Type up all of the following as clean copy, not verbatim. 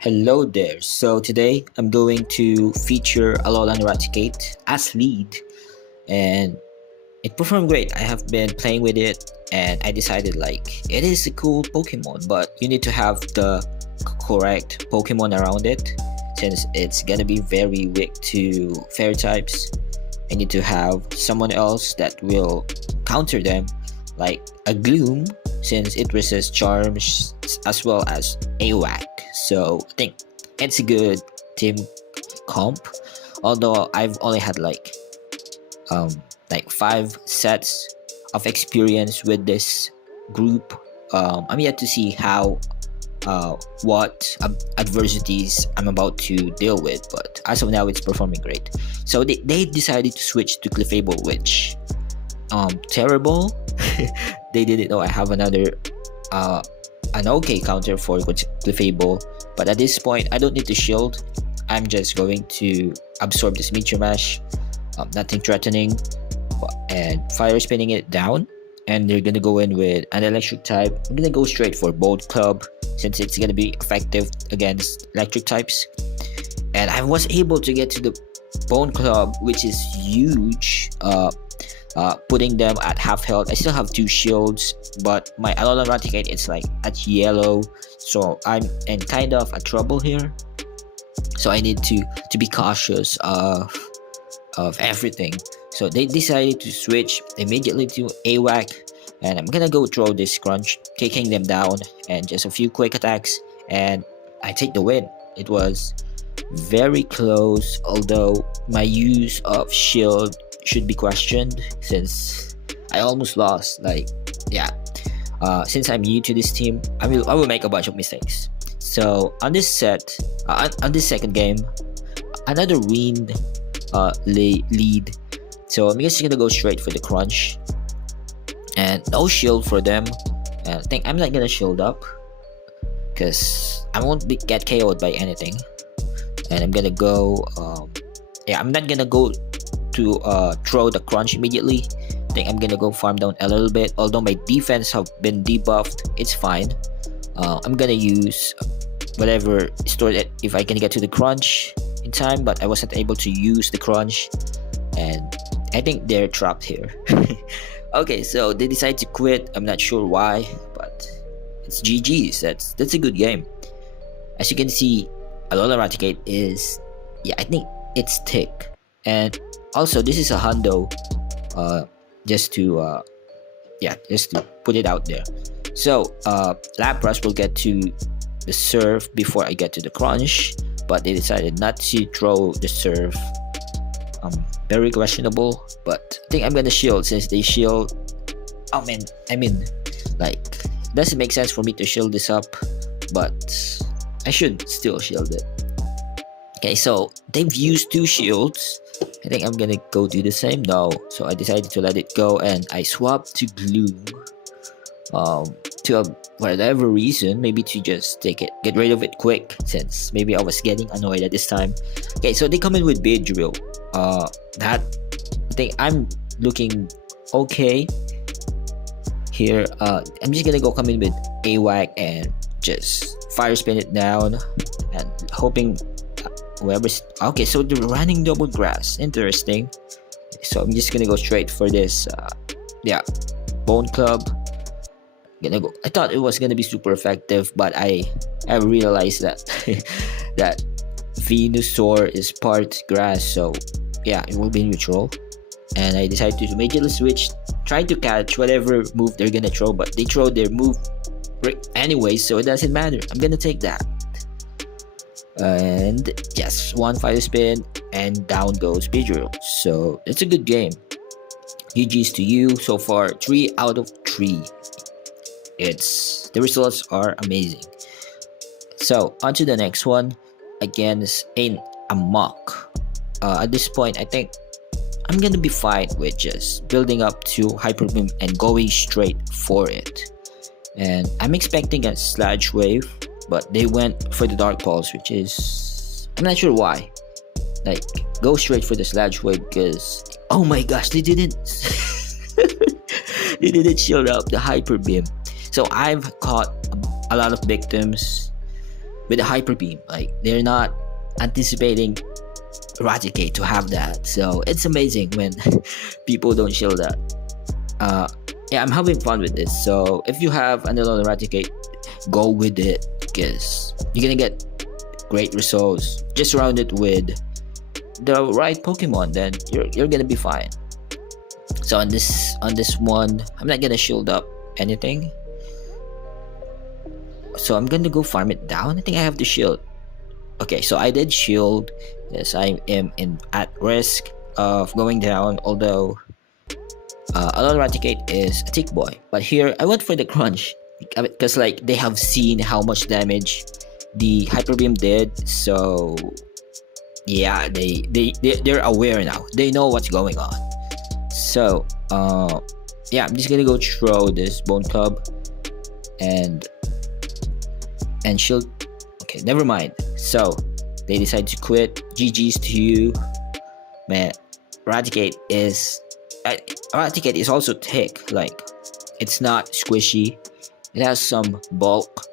Hello there. So today I'm going to feature Alolan Raticate as lead, and it performed great. I have been playing with it, and I decided it is a cool Pokemon, but you need to have the correct Pokemon around it, since it's gonna be very weak to Fairy types. I need to have someone else that will counter them, like a Gloom, since it resists charms as well as AWAC. So I think it's a good team comp. Although I've only had um 5 sets of experience with this group. I'm yet to see how what adversities I'm about to deal with, but as of now it's performing great. So they decided to switch to Clefable, which terrible. They didn't know I have an okay counter for Clefable, but at this point I don't need to shield. I'm just going to absorb this Meteor Mash, nothing threatening, and fire spinning it down. And they're gonna go in with an electric type. I'm gonna go straight for Bolt Club since it's gonna be effective against electric types. And I was able to get to the Bone Club, which is huge. Putting them at half health. I still have 2 shields, but my Alolan Raticate it's at yellow, so I'm in kind of a trouble here. So I need to be cautious of everything. So they decided to switch immediately to AWAC, and I'm gonna go throw this Crunch, taking them down, and just a few quick attacks, and I take the win. It was very close, although my use of shield should be questioned since I almost lost. Since I'm new to this team, I will make a bunch of mistakes. So on this second game, another win lead. So I'm just gonna go straight for the Crunch, and no shield for them. And I think I'm not gonna shield up because I won't get KO'd by anything. And I'm gonna go. I'm not gonna go to throw the Crunch immediately. I think I'm gonna go farm down a little bit. Although my defense have been debuffed, it's fine. I'm gonna use whatever store that if I can get to the Crunch in time, but I wasn't able to use the Crunch, and I think they're trapped here. Okay, so they decide to quit. I'm not sure why, but it's GG's. That's a good game. As you can see, Alola Raticate is, I think it's thick, and also this is a hundo. Just to put it out there. So Lapras will get to the Surf before I get to the Crunch, but they decided not to throw the Surf. Very questionable, but I think I'm gonna shield since they shield. It doesn't make sense for me to shield this up, but I should still shield it. Okay, so they've used 2 shields. I think I'm gonna go do the same now. So I decided to let it go, and I swapped to Gloom. Whatever reason, maybe to just get rid of it quick, since maybe I was getting annoyed at this time. Okay, so they come in with Beedrill. I think I'm looking okay here. I'm just gonna come in with AWAC and just fire spin it down, and hoping whoever's okay. So they're running double grass, interesting. So I'm just gonna go straight for this Bone Club. I thought it was gonna be super effective, but I realized that that Venusaur is part grass, so it will be neutral. And I decided to immediately switch, try to catch whatever move they're gonna throw, but they throw their move anyway, so it doesn't matter. I'm gonna take that. And yes, 1 fire spin, and down goes Beedrill. So it's a good game. GG's to you so far. 3 out of 3. The results are amazing. So on to the next one. Again, it's a mock. At this point, I think I'm gonna be fine with just building up to Hyper Beam and going straight for it. And I'm expecting a Sludge Wave, but they went for the Dark Pulse, which is, I'm not sure why. Go straight for the Sludge Wave because, oh my gosh, they didn't they didn't shield up the Hyper Beam. So I've caught a lot of victims with a hyper beam. Like they're not anticipating Raticate to have that. So it's amazing when people don't shield that. Yeah, I'm having fun with this. So if you have an Alolan Raticate, go with it because you're gonna get great results. Just surround it with the right Pokemon, then you're gonna be fine. So on this one, I'm not gonna shield up anything. So I'm gonna go farm it down. I think I have the shield. Okay, so I did shield. Yes, I am at risk of going down, although Alolan Raticate is a tick boy. But here I went for the crunch because like they have seen how much damage the Hyper Beam did. So yeah, they're aware now. They know what's going on. So yeah, I'm just gonna go throw this Bone Club and shield. Okay, never mind. So they decide to quit. GG's to you, man. Raticate is also thick. Like it's not squishy. It has some bulk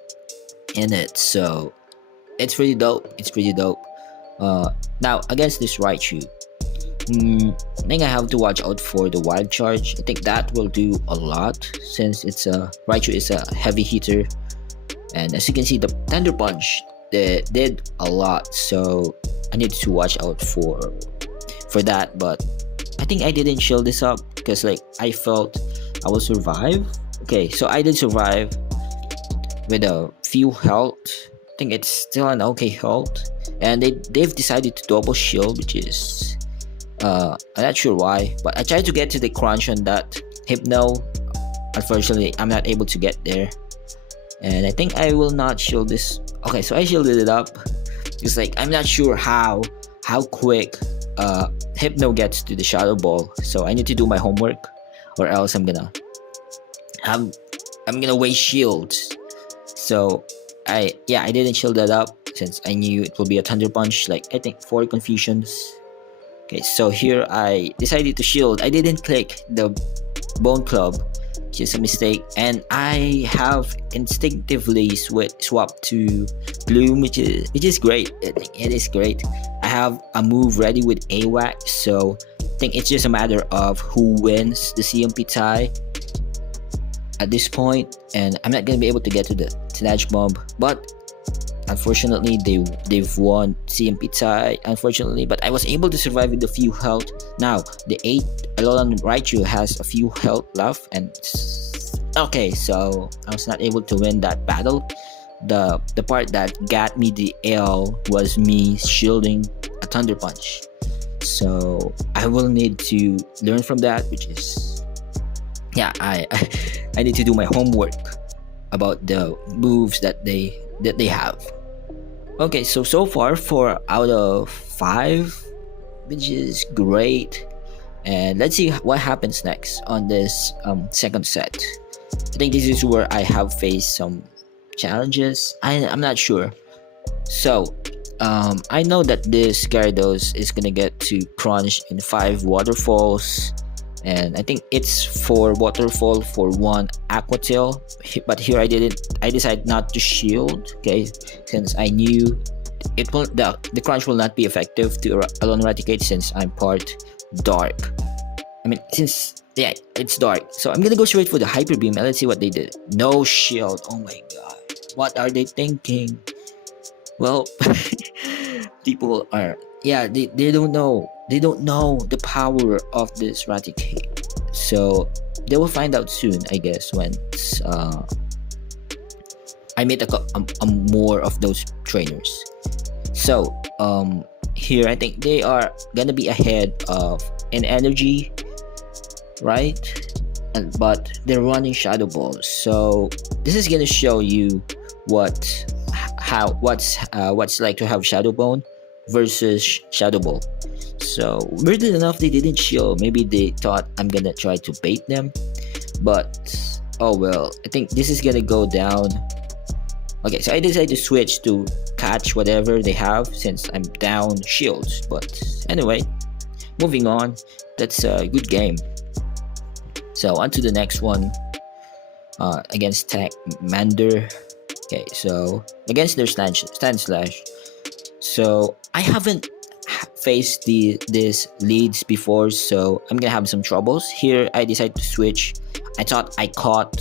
in it, so it's pretty dope. Now against this Raichu, I think I have to watch out for the Wild Charge. I think that will do a lot since Raichu is a heavy hitter, and as you can see, the Thunder Punch did a lot. So I need to watch out for that. But I think I didn't shield this up because like I felt I will survive. Okay, so I did survive with a few health. I think it's still an okay health, and they've decided to double shield, which is I'm not sure why, but I tried to get to the crunch on that Hypno. Unfortunately, I'm not able to get there, and I think I will not shield this. Okay, so I shielded it up. It's like I'm not sure how quick Hypno gets to the Shadow Ball, so I need to do my homework, or else I'm gonna waste shields. So I didn't shield that up since I knew it will be a Thunder Punch. Like I think 4 confusions. Okay, so here I decided to shield. I didn't click the Bone Club, which is a mistake, and I have instinctively swapped to Bloom, which is great. I think it is great. I have a move ready with AWAC, so I think it's just a matter of who wins the CMP tie at this point, and I'm not gonna be able to get to the Snatch Bomb, but unfortunately they've won CMP tie, unfortunately, but I was able to survive with a few health. Now the 8 Alolan Raichu has a few health left, and okay, so I was not able to win that battle. The part that got me the L was me shielding a Thunder Punch, so I will need to learn from that, which is I need to do my homework about the moves that they have. Okay, so far 4 out of 5, which is great, and let's see what happens next on this second set. I think this is where I have faced some challenges. I'm not sure. So I know that this Gyarados is gonna get to crunch in 5 waterfalls, and I think it's 4 waterfall for 1 Aqua Tail, but here I decided not to shield, okay, since I knew the crunch will not be effective to Alolan Raticate since I'm part dark. I mean, since it's dark, so I'm gonna go straight for the Hyper Beam, and let's see what they did. No shield. Oh my god, what are they thinking? Well, people are they don't know the power of this Raticate, so they will find out soon, I guess, when I meet a more of those trainers. So here I think they are gonna be ahead of in energy, right? But they're running Shadow Balls, so this is gonna show you what's like to have Shadow Bone versus Shadow Ball. So weirdly enough, they didn't shield. Maybe they thought I'm gonna try to bait them, but oh well. I think this is gonna go down. Okay, so I decided to switch to catch whatever they have since I'm down shields. But anyway, moving on. That's a good game. So on to the next one. Against Tech Mander. Okay, so against their stand slash. So I haven't faced this leads before, so I'm gonna have some troubles. Here I decided to switch. I thought I caught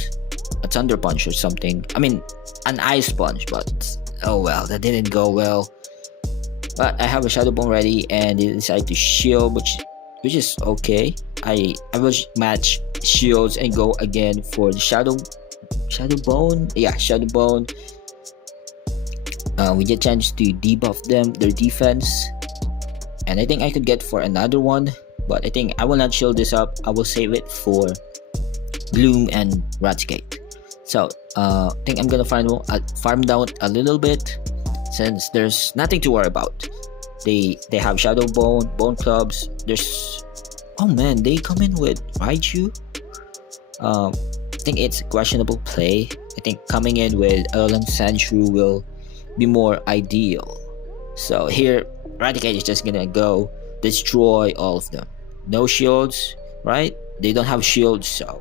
a thunder punch or something. I mean an ice punch, but oh well, that didn't go well. But I have a shadow bone ready and they decide to shield, which is okay. I will match shields and go again for the shadow bone. Yeah, shadow bone. We get chance to debuff them, their defense, and I think I could get for another one, but I think I will not shield this up. I will save it for Gloom and Raticate. So I think I'm gonna farm down a little bit since there's nothing to worry about. They have Shadow Bone Clubs. There's, oh man, they come in with Raichu. I think it's a questionable play. I think coming in with Alolan Sandshrew will be more ideal. So here, Raticate is just gonna go destroy all of them. No shields, right? They don't have shields, so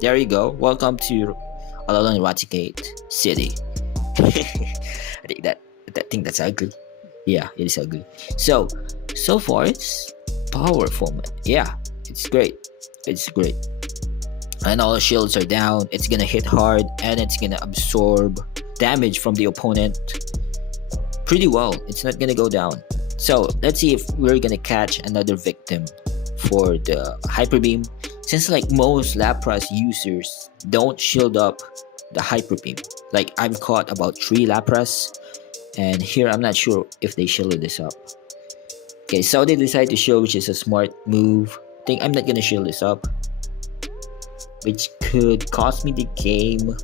there you go. Welcome to Alolan Raticate City. I think that's ugly. Yeah, it is ugly. So far it's powerful, man. Yeah, it's great. It's great. And all the shields are down. It's gonna hit hard and it's gonna absorb damage from the opponent pretty well. It's not gonna go down. So let's see if we're gonna catch another victim for the Hyper Beam. Since like most Lapras users don't shield up the Hyper Beam. Like I've caught about 3 Lapras, and here I'm not sure if they shielded this up. Okay, so they decide to shield, which is a smart move. I think I'm not gonna shield this up, which could cost me the game.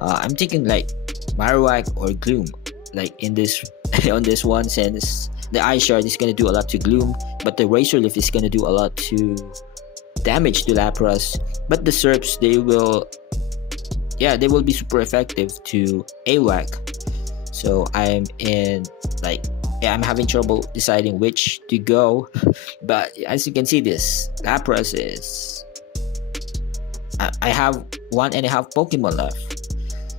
I'm thinking like Marowak or Gloom, like in this on this one, since the Ice Shard is gonna do a lot to Gloom, but the Razor Leaf is gonna do a lot to damage to Lapras. But the Serps, they will be super effective to AWAC. So I'm having trouble deciding which to go. But as you can see, this Lapras is, I have 1.5 Pokemon left.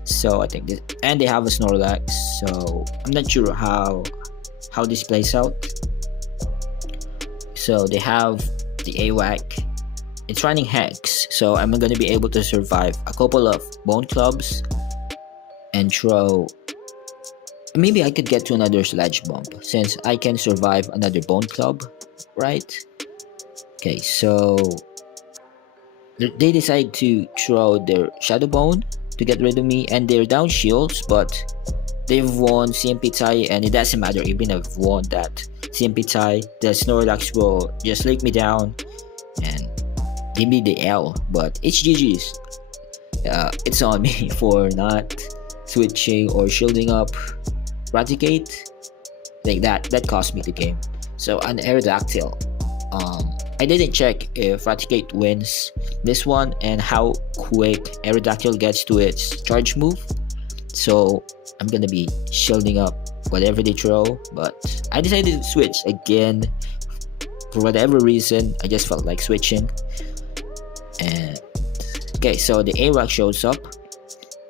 So I think this, and they have a Snorlax. So I'm not sure how this plays out. So they have the AWAC. It's running Hex, so I'm gonna be able to survive a couple of Bone Clubs and throw. Maybe I could get to another Sludge Bomb since I can survive another Bone Club, right? Okay, so they decide to throw their Shadow Bone to get rid of me, and they're down shields, but they've won CMP tie, and it doesn't matter even if I've won that CMP tie. The Snorlax will just lay me down and give me the L, but it's GG's. It's on me for not switching or shielding up Raticate. Like that cost me the game. So an Aerodactyl. I didn't check if Raticate wins this one and how quick Aerodactyl gets to its charge move. So I'm gonna be shielding up whatever they throw, but I decided to switch again. For whatever reason, I just felt like switching. And okay, so the AWAC shows up.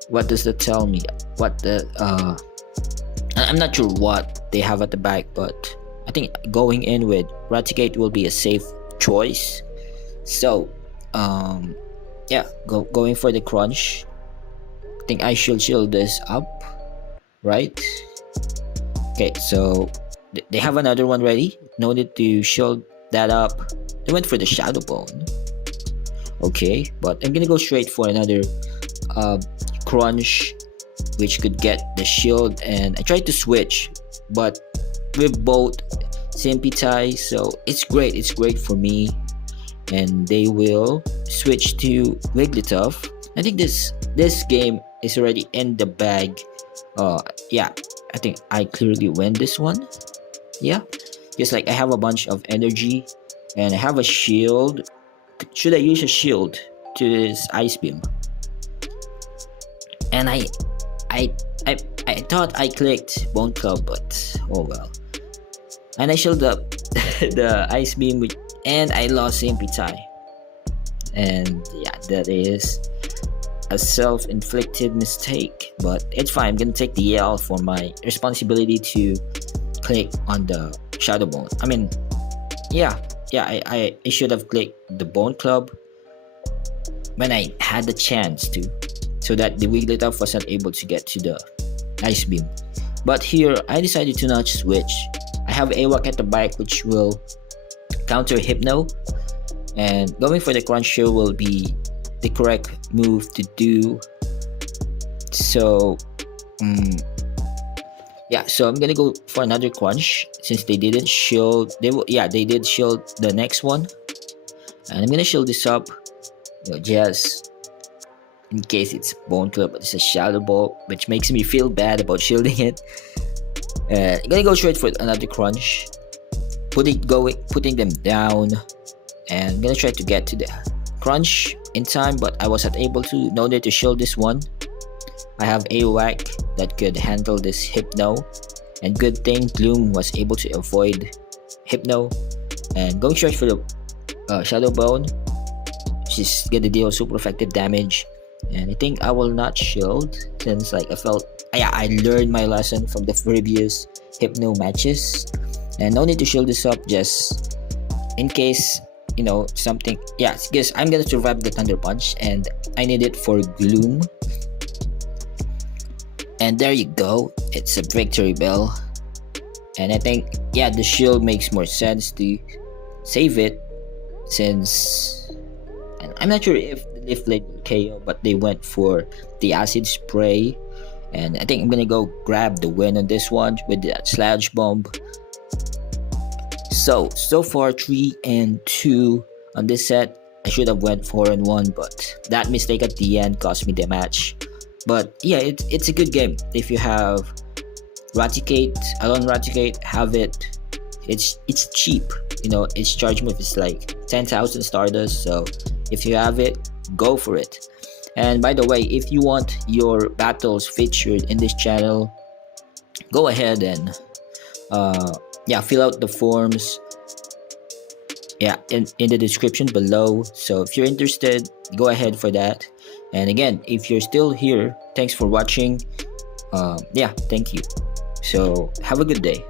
What does that tell me? I'm not sure what they have at the back, but I think going in with Raticate will be a safe choice. So going for the crunch. I think I should shield this up, right? Okay, so they have another one ready. No need to shield that up. They went for the Shadow Bone. Okay, but I'm gonna go straight for another crunch, which could get the shield. And I tried to switch, but with both CMP tie, so it's great for me. And they will switch to Wigglytuff. I think this game is already in the bag. I think I clearly win this one. Yeah, just like I have a bunch of energy and I have a shield. Should I use a shield to this Ice Beam? And I thought I clicked Bone Club, but oh well. And I shielded up the Ice Beam, and I lost CMP tie. And yeah, that is a self-inflicted mistake, but it's fine. I'm gonna take the L for my responsibility to click on the shadow bone. I mean, yeah, I should have clicked the bone club when I had the chance to, so that the Wigglytuff wasn't able to get to the ice beam. But here I decided to not switch. I have AWAC at the back, which will counter Hypno, and going for the crunch here will be the correct move to do. So yeah, so I'm gonna go for another crunch since they didn't shield. They did shield the next one, and I'm gonna shield this up, just in case it's bone club, but it's a shadow ball, which makes me feel bad about shielding it. I'm gonna go straight for another crunch, putting them down, and I'm gonna try to get to the crunch in time, but I wasn't able to. No need to shield this one. I have a whack that could handle this Hypno, and good thing Gloom was able to avoid Hypno, and going straight for the Shadow Bone, which is gonna deal super effective damage. And I think I will not shield since I felt I learned my lesson from the previous Hypno matches, and no need to shield this up just in case something. Yeah, because I'm gonna survive the Thunder Punch, and I need it for Gloom. And there you go, it's a victory bell. And I think the shield makes more sense to save it, since I'm not sure if the Leaf Blade will KO, but they went for the acid spray, and I think I'm gonna go grab the win on this one with that Sludge Bomb. So far 3-2 on this set. I should have went 4-1, but that mistake at the end cost me the match. But yeah, it's a good game. If you have Raticate, Alolan Raticate, have it. It's cheap. Its charge move is like 10,000 Stardust. So if you have it, go for it. And by the way, if you want your battles featured in this channel, go ahead and fill out the forms in the description below. So if you're interested, go ahead for that. And again, if you're still here, thanks for watching. Thank you. So have a good day.